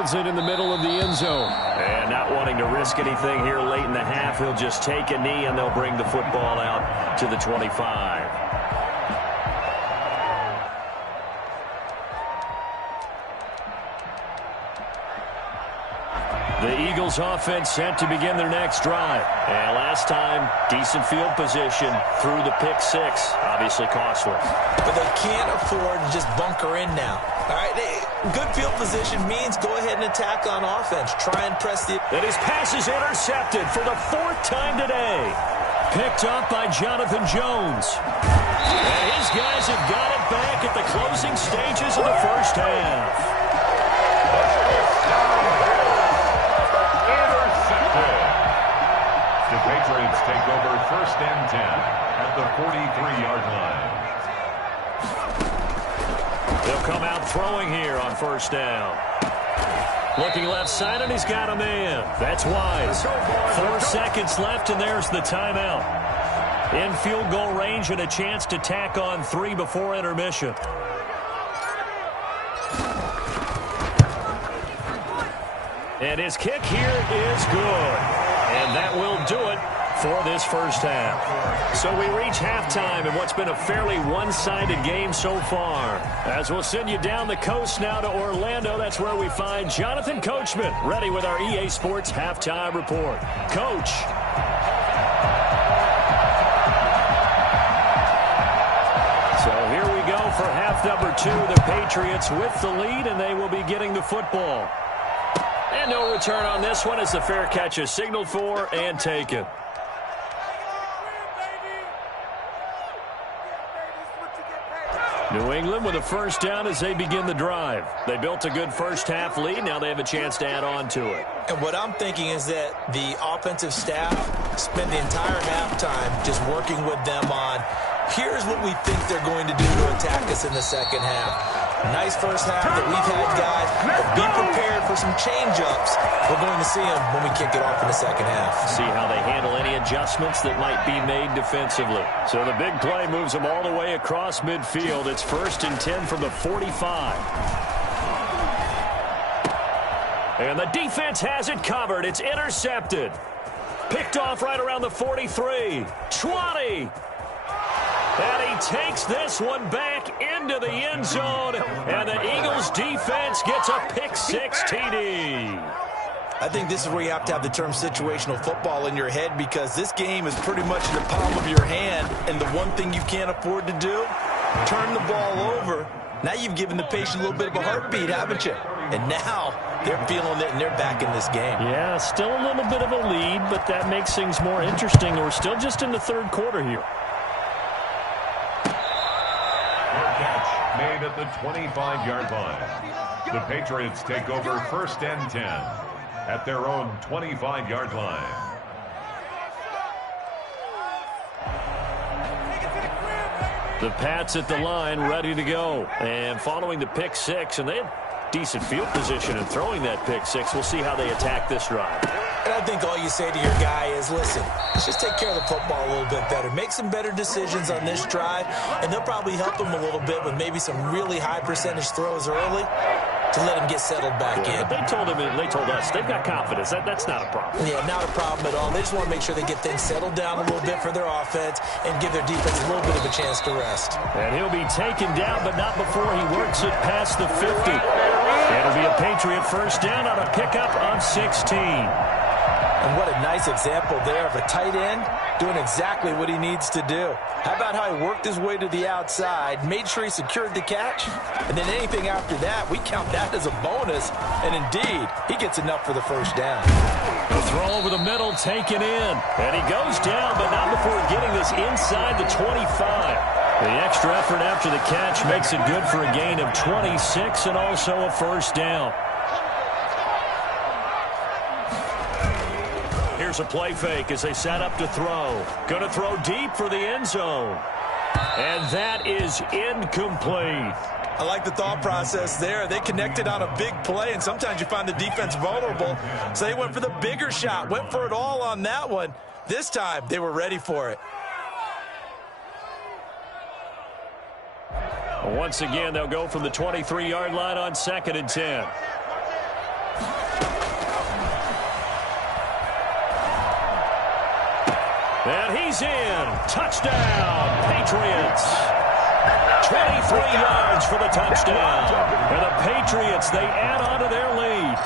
fields it in the middle of the end zone. And not wanting to risk anything here late in the half, he'll just take a knee and they'll bring the football out to the 25. The Eagles offense set to begin their next drive. And last time, decent field position through the pick six. Obviously costly. But they can't afford to just bunker in now. All right, good field position means go ahead and attack on offense. Try and press the... And his pass is intercepted for the 4th time today. Picked up by Jonathan Jones. And his guys have got it back at the closing stages of the first half. The Patriots take over 1st and 10 at the 43-yard line. They'll come out throwing here on 1st down. Looking left side, and he's got a man. That's wise. 4 seconds left, and there's the timeout. In field goal range and a chance to tack on 3 before intermission. And his kick here is good. And that will do it for this first half. So we reach halftime in what's been a fairly one-sided game so far. As we'll send you down the coast now to Orlando, that's where we find Jonathan Coachman, ready with our EA Sports Halftime Report. Coach. So here we go for half number 2. The Patriots with the lead, and they will be getting the football. And no return on this one as the fair catch is signaled for and taken. New England with a first down as they begin the drive. They built a good first half lead. Now they have a chance to add on to it. And what I'm thinking is that the offensive staff spend the entire halftime just working with them on, here's what we think they're going to do to attack us in the second half. Nice first half that we've had, guys, but be prepared for some change-ups. We're going to see them when we kick it off in the second half. See how they handle any adjustments that might be made defensively. So the big play moves them all the way across midfield. It's 1st and 10 from the 45. And the defense has it covered. It's intercepted. Picked off right around the 43. 20. And he takes this one back into the end zone. And the Eagles defense gets a pick 6 TD. I think this is where you have to have the term situational football in your head, because this game is pretty much in the palm of your hand. And the one thing you can't afford to do, turn the ball over. Now you've given the patient a little bit of a heartbeat, haven't you? And now they're feeling it, and they're back in this game. Yeah, still a little bit of a lead, but that makes things more interesting. We're still just in the 3rd quarter here. Made at the 25-yard line. The Patriots take over 1st and 10 at their own 25-yard line. The Pats at the line, ready to go. And following the pick 6, and they have decent field position in throwing that pick 6. We'll see how they attack this drive. And I think all you say to your guy is, listen, let's just take care of the football a little bit better. Make some better decisions on this drive, and they'll probably help him a little bit with maybe some really high percentage throws early to let him get settled back in. They told us, they've got confidence. That's not a problem. Yeah, not a problem at all. They just want to make sure they get things settled down a little bit for their offense and give their defense a little bit of a chance to rest. And he'll be taken down, but not before he works it past the 50. It'll be a Patriot first down on a pickup of 16. And what a nice example there of a tight end doing exactly what he needs to do. How about how he worked his way to the outside, made sure he secured the catch, and then anything after that, we count that as a bonus. And indeed, he gets enough for the first down. The throw over the middle, taken in. And he goes down, but not before getting this inside the 25. The extra effort after the catch makes it good for a gain of 26 and also a first down. Here's a play fake as they set up to throw. Going to throw deep for the end zone. And that is incomplete. I like the thought process there. They connected on a big play, and sometimes you find the defense vulnerable. So they went for the bigger shot, went for it all on that one. This time, they were ready for it. Once again, they'll go from the 23-yard line on 2nd and 10. And he's in. Touchdown, Patriots. 23 yards for the touchdown. And the Patriots, they add on to their lead.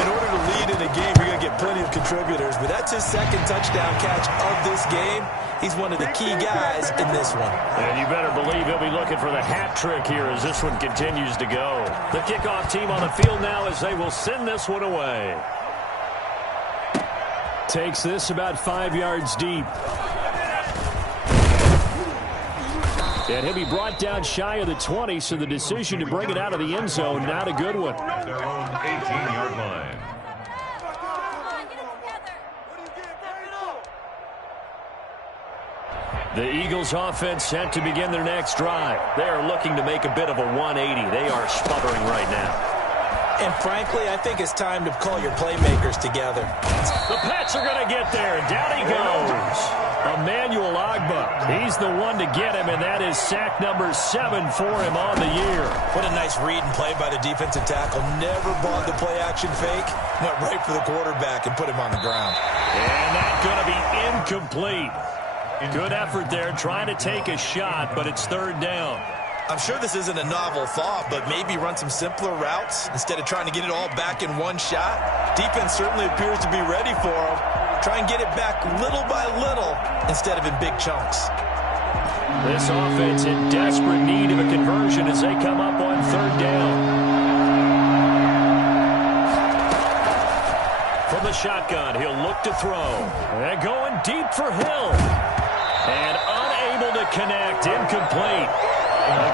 In order to lead in a game, you're going to get plenty of contributors, but that's his second touchdown catch of this game. He's one of the key guys in this one. And you better believe he'll be looking for the hat trick here as this one continues to go. The kickoff team on the field now as they will send this one away. Takes this about 5 yards deep. And he'll be brought down shy of the 20, so the decision to bring it out of the end zone, not a good one. Their own 18-yard line. The Eagles offense set to begin their next drive. They are looking to make a bit of a 180. They are sputtering right now. And frankly, I think it's time to call your playmakers together. The Pats are going to get there. Down he goes. Emmanuel Ogbah. He's the one to get him, and that is sack number 7 for him on the year. What a nice read and play by the defensive tackle. Never bought the play-action fake. Went right for the quarterback and put him on the ground. And that's going to be incomplete. Good effort there, trying to take a shot, but it's third down. I'm sure this isn't a novel thought, but maybe run some simpler routes instead of trying to get it all back in one shot. Defense certainly appears to be ready for him. Try and get it back little by little instead of in big chunks. This offense in desperate need of a conversion as they come up on third down. From the shotgun, he'll look to throw. And going deep for Hill. And unable to connect, incomplete.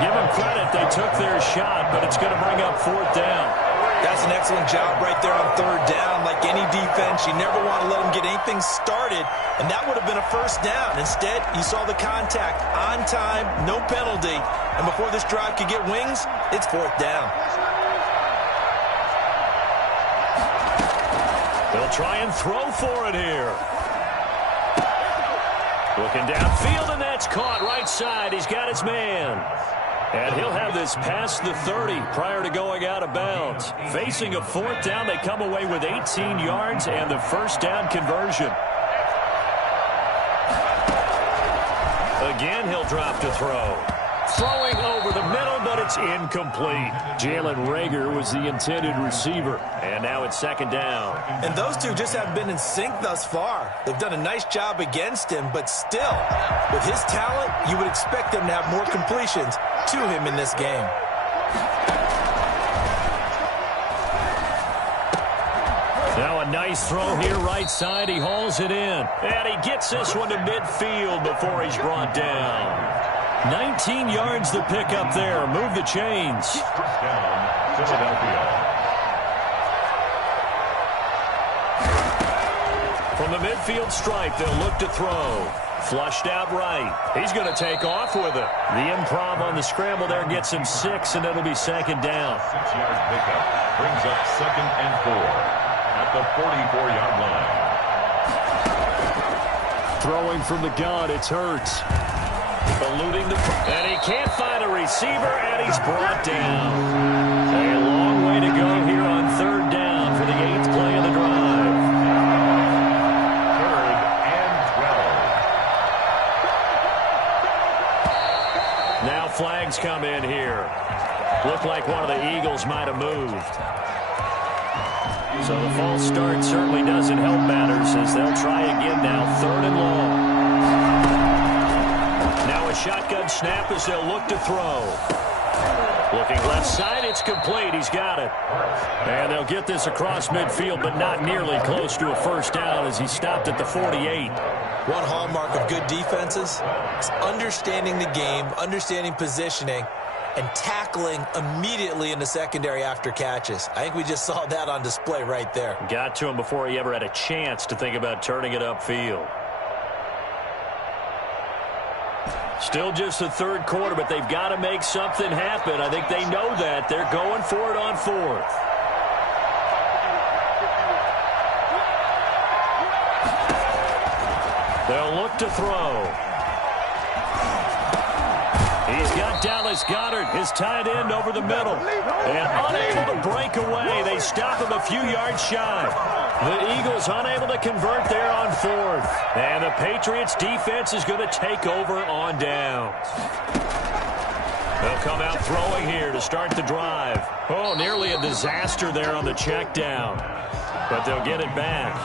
Give them credit, they took their shot, but it's going to bring up fourth down. That's an excellent job right there on third down. Like any defense, you never want to let them get anything started, and that would have been a first down. Instead, you saw the contact on time, no penalty, and before this drive could get wings, it's fourth down. They'll try and throw for it here. Looking downfield, and that's caught right side. He's got his man. And he'll have this past the 30 prior to going out of bounds. Facing a fourth down, they come away with 18 yards and the first down conversion. Again, he'll drop to throw. Throwing over the middle, but it's incomplete. Jalen Reagor was the intended receiver. And now it's second down. And those two just haven't been in sync thus far. They've done a nice job against him, but still, with his talent, you would expect them to have more completions to him in this game. Now a nice throw here, right side. He hauls it in. And he gets this one to midfield before he's brought down. 19 yards to pick up there. Move the chains. First down, Philadelphia. From the midfield stripe, they'll look to throw. Flushed out right. He's going to take off with it. The improv on the scramble there gets him 6, and it'll be second down. 6-yard pickup brings up 2nd and 4 at the 44-yard line. Throwing from the gun, it's Hurts. Eluding the... And he can't find a receiver, and he's brought down. A long way to go here on third down for the 8th play of the drive. 3rd and 12. Now flags come in here. Looked like one of the Eagles might have moved. So the false start certainly doesn't help matters as they'll try again now. 3rd and long. Now a shotgun snap as they'll look to throw. Looking left side, it's complete. He's got it. And they'll get this across midfield, but not nearly close to a first down as he stopped at the 48. One hallmark of good defenses is understanding the game, understanding positioning, and tackling immediately in the secondary after catches. I think we just saw that on display right there. Got to him before he ever had a chance to think about turning it upfield. Still just the third quarter, but they've got to make something happen. I think they know that. They're going for it on 4th. They'll look to throw. He's got Dallas Goedert, his tight end, over the middle. And unable to break away. They stop him a few yards shy. The Eagles unable to convert there on fourth. And the Patriots defense is going to take over on downs. They'll come out throwing here to start the drive. Oh, nearly a disaster there on the check down. But they'll get it back.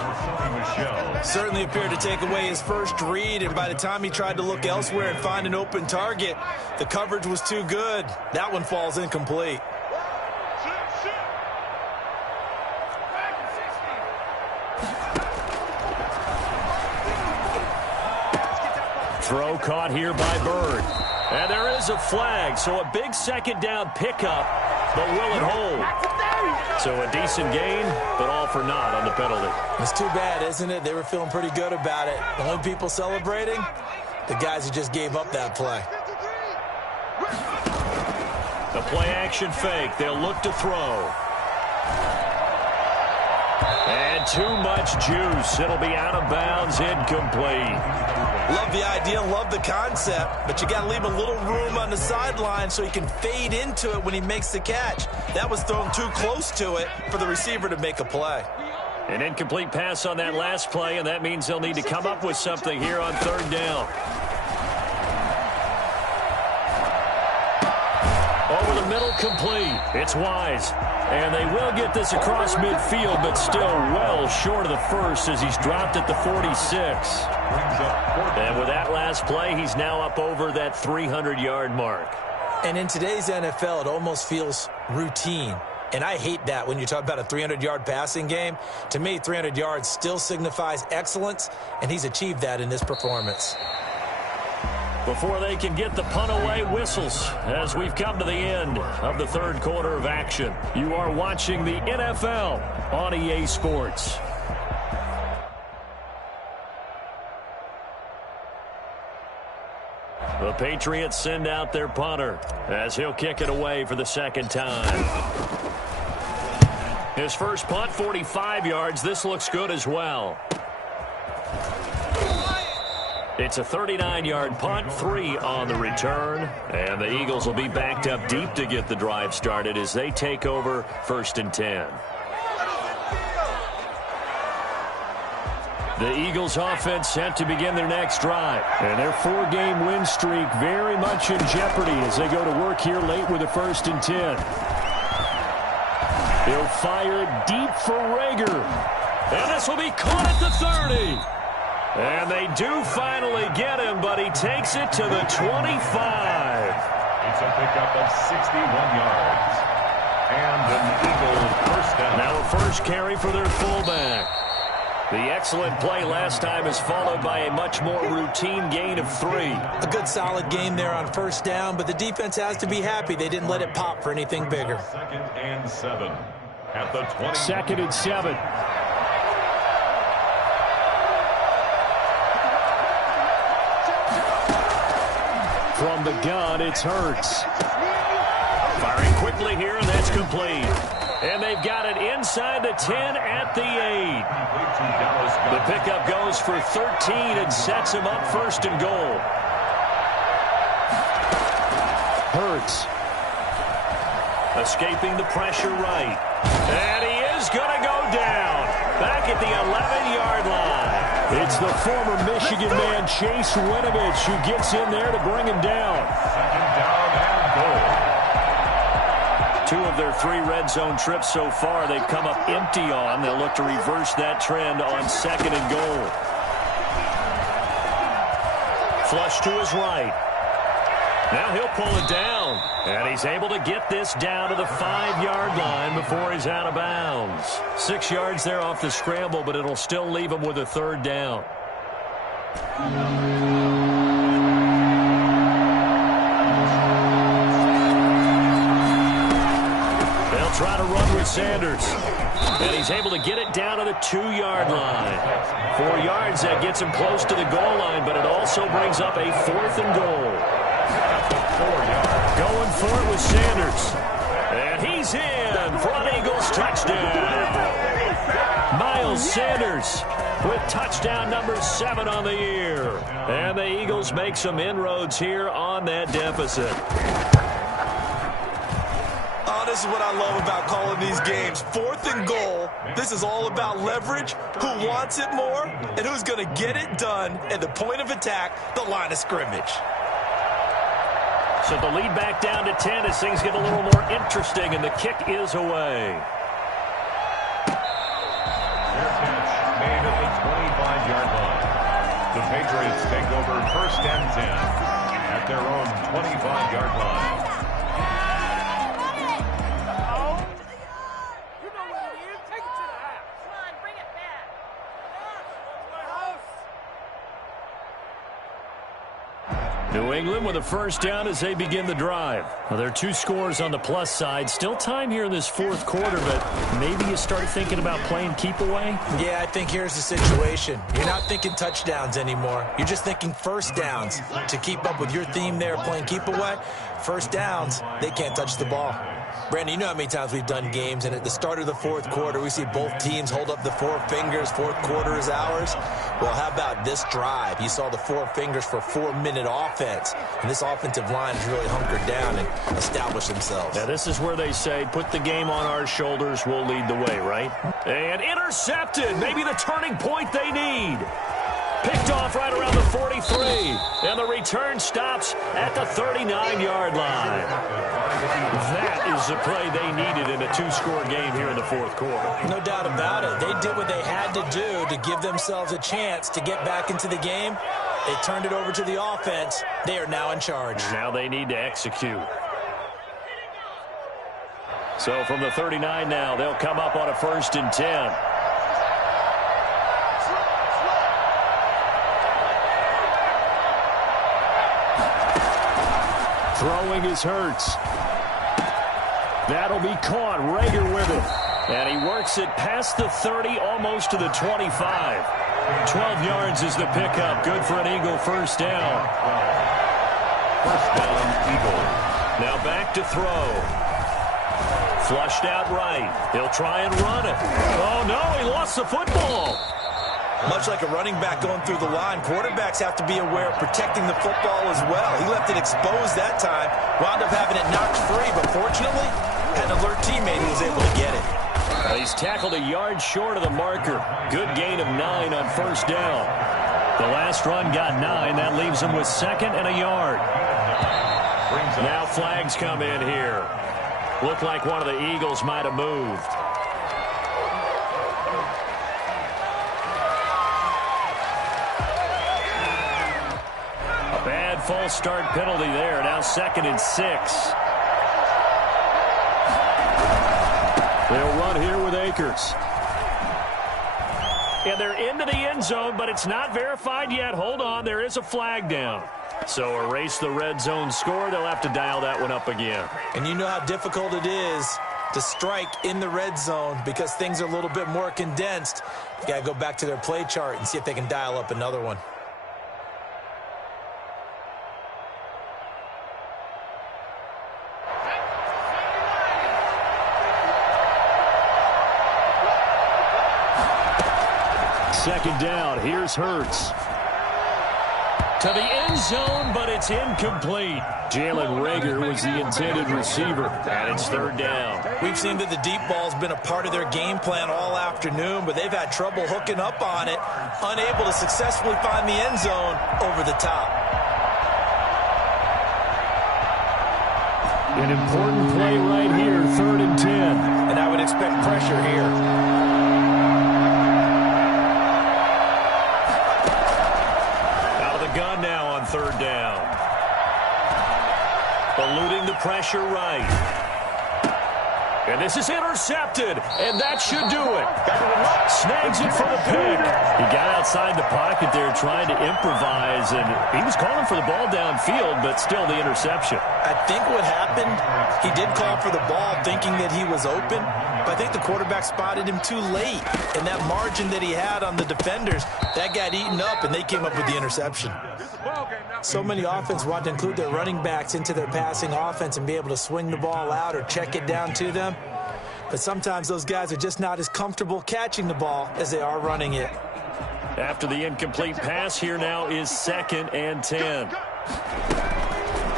Certainly appeared to take away his first read, and by the time he tried to look elsewhere and find an open target, the coverage was too good. That one falls incomplete. Throw caught here by Bird. And there is a flag, so a big second down pickup, but will it hold? So a decent gain, but all for naught on the penalty. It's too bad, isn't it? They were feeling pretty good about it. The only people celebrating, the guys who just gave up that play. The play-action fake. They'll look to throw. And too much juice. It'll be out of bounds, incomplete. Love the idea, love the concept, but you got to leave a little room on the sideline so he can fade into it when he makes the catch. That was thrown too close to it for the receiver to make a play. An incomplete pass on that last play, and that means they'll need to come up with something here on third down. Over the middle, complete. It's Wise. And they will get this across midfield, but still well short of the first as he's dropped at the 46. And with that last play, he's now up over that 300-yard mark. And in today's NFL, it almost feels routine. And I hate that when you talk about a 300-yard passing game. To me, 300 yards still signifies excellence, and he's achieved that in this performance. Before they can get the punt away, whistles as we've come to the end of the third quarter of action. You are watching the NFL on EA Sports. The Patriots send out their punter as he'll kick it away for the second time. His first punt, 45 yards. This looks good as well. It's a 39-yard punt, 3 on the return. And the Eagles will be backed up deep to get the drive started as they take over 1st and 10. The Eagles offense set to begin their next drive. And their 4-game win streak very much in jeopardy as they go to work here late with a 1st and 10. He'll fire deep for Rager. And this will be caught at the 30. And they do finally get him, but he takes it to the 25. It's a pickup of 61 yards. And an Eagle first down. Now a first carry for their fullback. The excellent play last time is followed by a much more routine gain of 3. A good solid game there on first down, but the defense has to be happy they didn't let it pop for anything bigger. 2nd and 7 at the 20. 2nd and 7. From the gun, it's Hurts. Firing quickly here, and that's complete. And they've got it inside the 10 at the 8. The pickup goes for 13 and sets him up 1st and goal. Hurts. Escaping the pressure right. And he is going to go down. Back at the 11-yard line. It's the former Michigan man, Chase Winovich, who gets in there to bring him down. 2nd down and goal. 2 of their 3 red zone trips so far, they've come up empty on. They'll look to reverse that trend on 2nd and goal. Flush to his right. Now he'll pull it down. And he's able to get this down to the 5-yard line before he's out of bounds. 6 yards there off the scramble, but it'll still leave him with a 3rd down. They'll try to run with Sanders. And he's able to get it down to the 2-yard line. 4 yards, that gets him close to the goal line, but it also brings up a 4th and goal. Going for it with Sanders. And he's in for an Eagles touchdown. Miles Sanders with touchdown number 7 on the year. And the Eagles make some inroads here on that deficit. Oh, this is what I love about calling these games. 4th and goal. This is all about leverage, who wants it more, and who's going to get it done at the point of attack, the line of scrimmage. So the lead back down to 10 as things get a little more interesting, and the kick is away. Their catch made at the 25-yard line. The Patriots take over 1st and 10 at their own 25-yard line. New England with a first down as they begin the drive. Well, there are 2 scores on the plus side. Still time here in this 4th quarter, but maybe you start thinking about playing keep away? Yeah, I think here's the situation. You're not thinking touchdowns anymore. You're just thinking first downs. To keep up with your theme there, playing keep away, first downs, they can't touch the ball. Brandon, you know how many times we've done games, and at the start of the 4th quarter, we see both teams hold up the 4 fingers, 4th quarter is ours. Well, how about this drive? You saw the 4 fingers for 4-minute offense, and this offensive line has really hunkered down and established themselves. Now, this is where they say, put the game on our shoulders, we'll lead the way, right? And intercepted, maybe the turning point they need. Picked off right around the 43, and the return stops at the 39-yard line. That is the play they needed in a 2-score game here in the 4th quarter. No doubt about it. They did what they had to do to give themselves a chance to get back into the game. They turned it over to the offense. They are now in charge. Now they need to execute. So from the 39 now, they'll come up on a 1st and 10. Throwing is Hurts. That'll be caught. Rager with it. And he works it past the 30, almost to the 25. 12 yards is the pickup. Good for an Eagle first down. First down, Eagle. Now back to throw. Flushed out right. He'll try and run it. Oh, no, he lost the football. Much like a running back going through the line, quarterbacks have to be aware of protecting the football as well. He left it exposed that time, wound up having it knocked free, but fortunately, an alert teammate who was able to get it. Well, he's tackled a yard short of the marker. Good gain of 9 on first down. The last run got 9. That leaves him with 2nd and a yard. Now flags come in here. Looked like one of the Eagles might have moved. False start penalty there. Now 2nd and 6. They'll run here with Akers. And they're into the end zone, but it's not verified yet. Hold on, there is a flag down. So erase the red zone score. They'll have to dial that one up again. And you know how difficult it is to strike in the red zone because things are a little bit more condensed. You got to go back to their play chart and see if they can dial up another one. Second down, here's Hurts. To the end zone, but it's incomplete. Jalen Rager was the intended receiver, and it's 3rd down. We've seen that the deep ball's been a part of their game plan all afternoon, but they've had trouble hooking up on it, unable to successfully find the end zone over the top. An important play right here, 3rd and 10. And I would expect pressure here. Gun now on 3rd down. Eluding the pressure right. And this is intercepted, and that should do it. Snags it for the pick. He got outside the pocket there trying to improvise, and he was calling for the ball downfield, but still the interception. I think what happened, he did call for the ball thinking that he was open, but I think the quarterback spotted him too late. And that margin that he had on the defenders, that got eaten up, and they came up with the interception. So many offenses want to include their running backs into their passing offense and be able to swing the ball out or check it down to them. But sometimes those guys are just not as comfortable catching the ball as they are running it. After the incomplete pass, here now is 2nd and 10.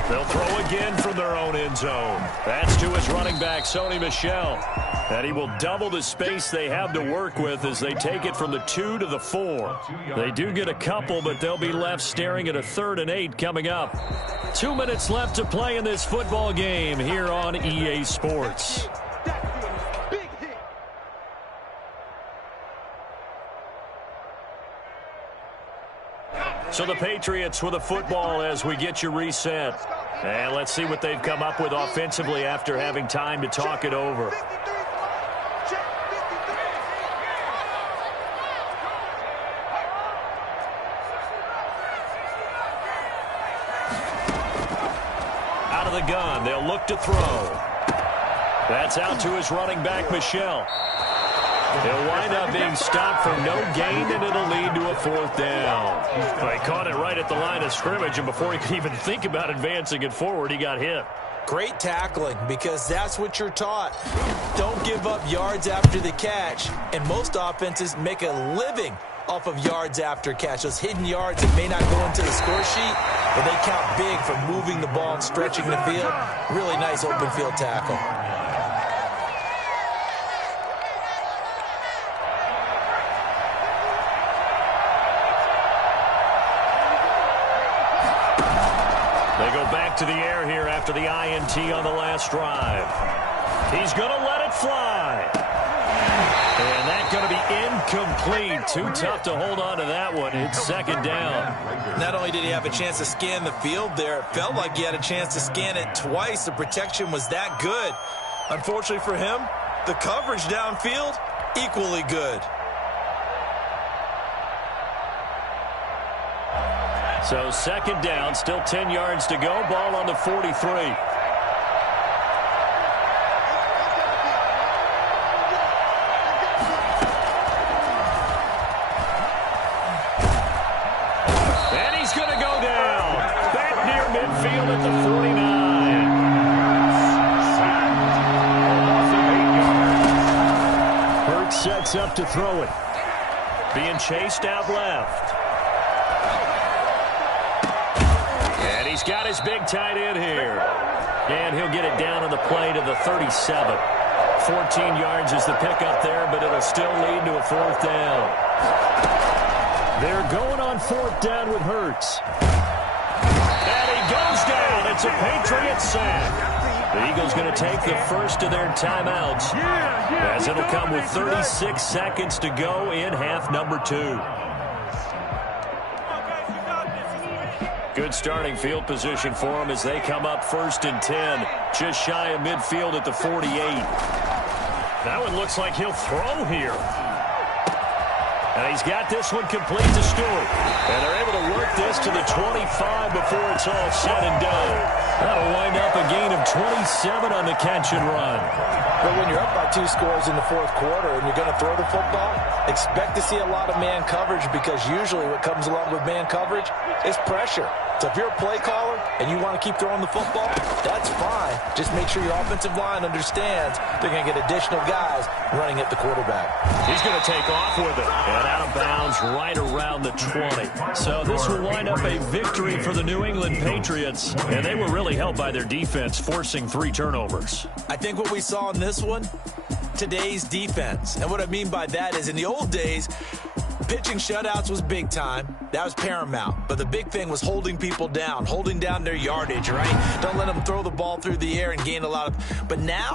They'll throw again from their own end zone. That's to his running back, Sony Michel. And he will double the space they have to work with as they take it from the 2 to the 4. They do get a couple, but they'll be left staring at a 3rd and 8 coming up. 2 minutes left to play in this football game here on EA Sports. So the Patriots with a football as we get you reset. And let's see what they've come up with offensively after having time to talk it over. Out of the gun, they'll look to throw. That's out to his running back, Michel. He'll wind up being stopped for no gain, and it'll lead to a 4th down. He caught it right at the line of scrimmage, and before he could even think about advancing it forward, he got hit. Great tackling, because that's what you're taught. Don't give up yards after the catch, and most offenses make a living off of yards after catch. Those hidden yards that may not go into the score sheet, but they count big for moving the ball and stretching the field. Really nice open field tackle. They go back to the air here after the INT on the last drive. He's going to let it fly. And that's going to be incomplete. Too tough to hold on to that one. It's 2nd down. Not only did he have a chance to scan the field there, it felt like he had a chance to scan it twice. The protection was that good. Unfortunately for him, the coverage downfield, equally good. So 2nd down, still 10 yards to go. Ball on the 43. And he's going to go down. Back near midfield at the 49. Hurts sets up to throw it. Being chased out left. He's got his big tight end here. And he'll get it down on the play to the 37. 14 yards is the pickup there, but it'll still lead to a 4th down. They're going on 4th down with Hurts. And he goes down. It's a Patriot sack. The Eagles going to take the first of their timeouts, as it'll come with 36 seconds to go in half number 2. Good starting field position for them as they come up 1st and 10. Just shy of midfield at the 48. That one looks like he'll throw here. And he's got this one complete to Stewart. And they're able to work this to the 25 before it's all said and done. That'll wind up a gain of 27 on the catch and run. But when you're up by 2 scores in the 4th quarter and you're going to throw the football, expect to see a lot of man coverage, because usually what comes along with man coverage is pressure. So if you're a play caller and you want to keep throwing the football, that's fine. Just make sure your offensive line understands they're going to get additional guys running at the quarterback. He's going to take off with it. And out of bounds right around the 20. So this will wind up a victory for the New England Patriots. And they were really helped by their defense, forcing 3 turnovers. I think what we saw in this one, today's defense. And what I mean by that is in the old days, pitching shutouts was big time. That was paramount. But the big thing was holding people down, holding down their yardage, right? Don't let them throw the ball through the air and gain a lot of... But now,